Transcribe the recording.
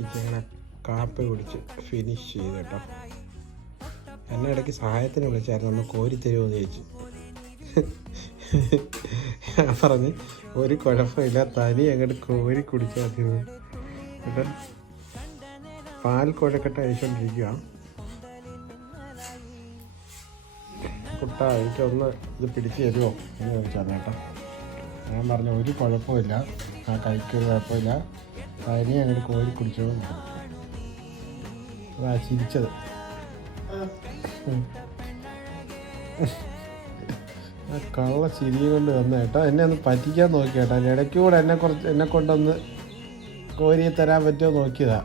ഇങ്ങനെ കാപ്പി കുടിച്ച് ഫിനിഷ് ചെയ്ത് കേട്ടോ. എന്നെ ഇടയ്ക്ക് സഹായത്തിന് വിളിച്ചായിരുന്നു, ഒന്ന് കോരി തരുമെന്ന് ചോദിച്ചു. ഞാൻ പറഞ്ഞ് ഒരു കുഴപ്പമില്ല, തനി അങ്ങോട്ട് കോരി കുടിച്ചാൽ മതി കേട്ടോ. പാൽ കുഴക്കട്ട അയച്ചുകൊണ്ടിരിക്കുക. കുട്ട എനിക്കൊന്ന് ഇത് പിടിച്ച് തരുമോ എന്ന് ചോദിച്ചാൽ കേട്ടോ. ഞാൻ പറഞ്ഞു ഒരു കുഴപ്പമില്ല, ആ കൈക്കൊരു കുഴപ്പമില്ല, തനി അങ്ങോട്ട് കോരി കുടിച്ചോ. അതാ ചിരിച്ചത്. ആ കള്ള ചിരി കൊണ്ട് വന്ന കേട്ടോ. എന്നെ ഒന്ന് പറ്റിക്കാൻ നോക്കി കേട്ടോ. ഇടയ്ക്ക് കൂടെ എന്നെ കൊണ്ടൊന്ന് കോരിയെ തരാൻ പറ്റുമോ നോക്കിയതാ.